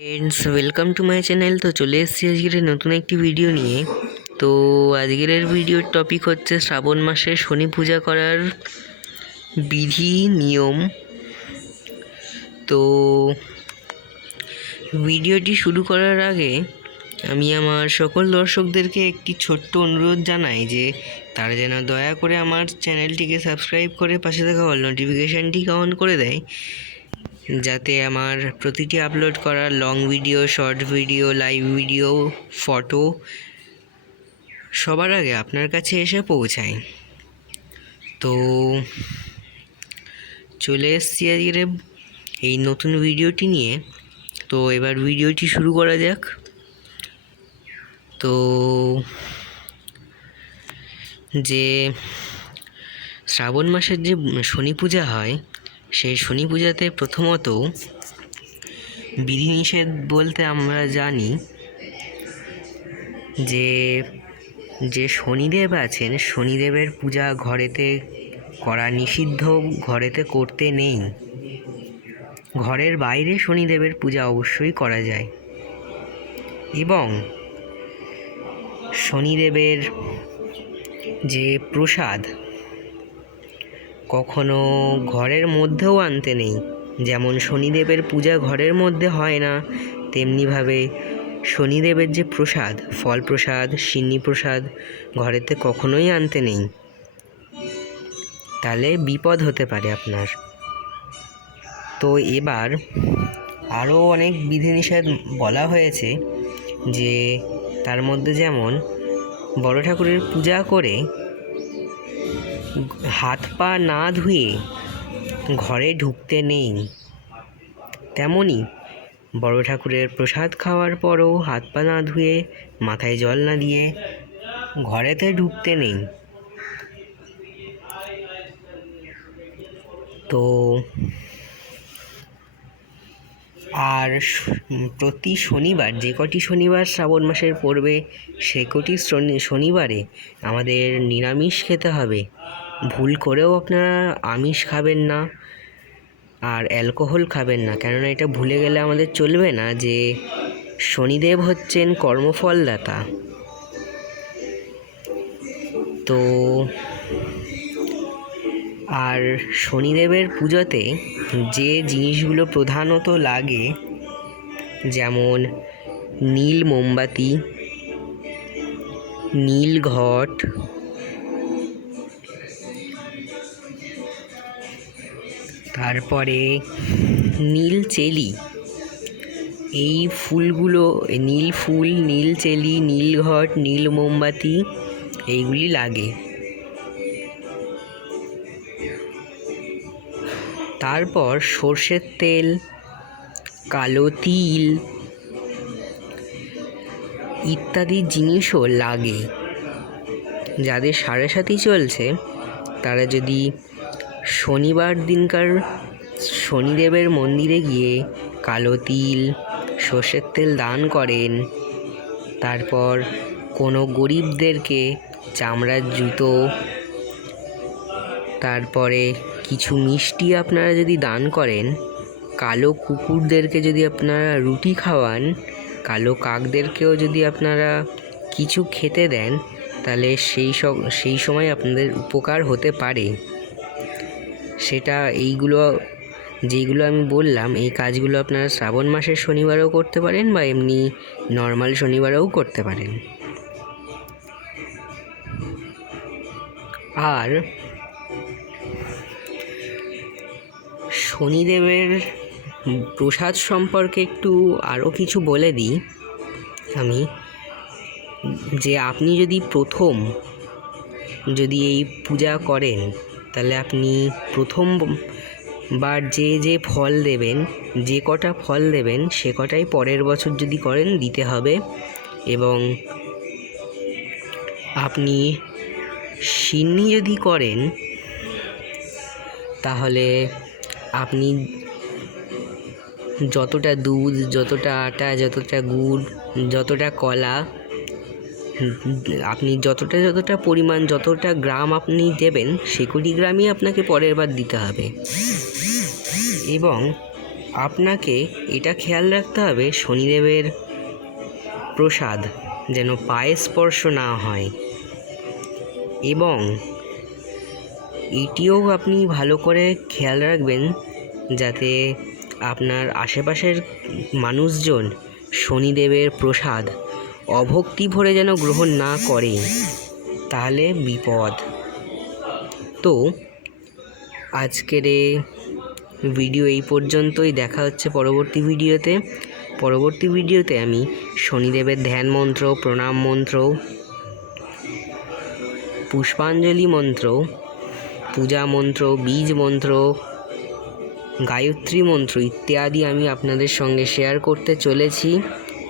Friends welcome to my channel তো চলে এসেছি আজকের নতুন একটি ভিডিও নিয়ে। তো আজকের ভিডিওর টপিক হচ্ছে শ্রাবণ মাসে শনি পূজা করার বিধি, নিয়ম। তো ভিডিওটি শুরু করার আগে আমি আমার সকল দর্শকদেরকে একটি ছোট্ট অনুরোধ জানাই যে তারা যেন দয়া করে আমার চ্যানেলটিকে সাবস্ক্রাইব করে পাশে থাকা অল নোটিফিকেশানটিকে অন করে দেয়। যাতে আমার প্রতিটি আপলোড করা long video short video live video photo সবার আগে আপনার কাছে এসে পৌঁছায়। তো চলে এসছি আজকের এই নতুন ভিডিওটি নিয়ে। তো এবার ভিডিওটি শুরু করা যাক। তো যে শ্রাবণ মাসের যে শনি পূজা হয় সেই শনি পূজাতে প্রথমত বিধিনিষেধ বলতে আমরা জানি যে যে শনিদেব আছেন, শনিদেবের পূজা ঘরেতে করা নিষিদ্ধ, ঘরেতে করতে নেই। ঘরের বাইরে শনিদেবের পূজা অবশ্যই করা যায়। এবং শনিদেবের যে প্রসাদ কখনো ঘরের মধ্যেও আনতে নেই। যেমন শনিদেবের পূজা ঘরের মধ্যে হয় না, তেমনিভাবে শনিদেবের যে প্রসাদ ফল প্রসাদ সিন্নি প্রসাদ ঘরেতে কখনোই আনতে নেই। তাহলে বিপদ হতে পারে আপনার। তো এবার আরও অনেক বিধিনিষেধ বলা হয়েছে যে তার মধ্যে যেমন বড় ঠাকুরের পূজা করে হাত পা না ধুয়ে ঘরে ঢুকতে নেই। তেমনই বড় ঠাকুরের প্রসাদ খাওয়ার পরও হাত পা না ধুয়ে, মাথায় জল না দিয়ে ঘরেতে ঢুকতে নেই। তো আর প্রতি শনিবার, যে কটি শনিবার শ্রাবণ মাসের পড়বে, সে কটি শনিবারে আমাদের নিরামিষ খেতে হবে। ভুল করেও আপনারা আমিষ খাবেন না আর অ্যালকোহল খাবেন না। কেননা এটা ভুলে গেলে আমাদের চলবে না যে শনিদেব হচ্ছেন কর্মফলদাতা। তো আর শনিদেবের পুজোতে যে জিনিসগুলো প্রধানত লাগে, যেমন নীল মোমবাতি, নীল ঘট তারপরে নীল চেলি। এই ফুলগুলো, নীল ফুল, নীল চেলি, নীল ঘট, নীল মোমবাতি, এইগুলি লাগে। তারপর সর্ষের তেল, কালো তিল ইত্যাদি জিনিসও লাগে। যাদের সাড়ে সাথী চলছে, তারা যদি শনিবার দিনকার শনিদেবের মন্দিরে গিয়ে কালো তিল, সর্ষের তেল দান করেন। তারপর কোনো গরিবদেরকে চামড়ার জুতো, তারপরে কিছু মিষ্টি আপনারা যদি দান করেন, কালো কুকুরদেরকে যদি আপনারা রুটি খাওয়ান, কালো কাকদেরকেও যদি আপনারা কিছু খেতে দেন, তাহলে সেই সব, সেই সময় আপনাদের উপকার হতে পারে। সেটা এইগুলো, যেইগুলো আমি বললাম, এই কাজগুলো আপনারা শ্রাবণ মাসের শনিবারেও করতে পারেন বা এমনি নর্মাল শনিবারেও করতে পারেন। আর শনিদেবের প্রসাদ সম্পর্কে একটু আরও কিছু বলে দিই আমি। যে আপনি যদি প্রথম যদি এই পূজা করেন তাহলে আপনি প্রথম বার যে যে ফল দেবেন, যে কটা ফল দেবেন, সে কটাই পরের বছর যদি করেন, দিতে হবে। এবং আপনি সিন্নি যদি করেন, তাহলে আপনি যতটা দুধ, যতটা আটা, যতটা গুড়, যতটা কলা আপনি যতটা যতটা পরিমাণ, যতটা গ্রাম আপনি দেবেন, সে কুড়ি গ্রামই আপনাকে পরের বার দিতে হবে। এবং আপনাকে এটা খেয়াল রাখতে হবে, শনিদেবের প্রসাদ যেন পায়ে স্পর্শ না হয়। এবং এটিও আপনি ভালো করে খেয়াল রাখবেন যাতে আপনার আশেপাশের মানুষজন শনিদেবের প্রসাদ অভক্তি ভরে যেন গ্রহণ না করে, তাহলে বিপদ। তো, আজকের ভিডিও এই পর্যন্তই। দেখা হচ্ছে পরবর্তী ভিডিওতে পরবর্তী ভিডিওতে আমি শনিদেবের ধ্যান মন্ত্র, প্রণাম মন্ত্র, পুষ্পাঞ্জলি মন্ত্র, পূজা মন্ত্র, বীজ মন্ত্র, গায়ত্রী মন্ত্র ইত্যাদি আমি আপনাদের সঙ্গে শেয়ার করতে চলেছি।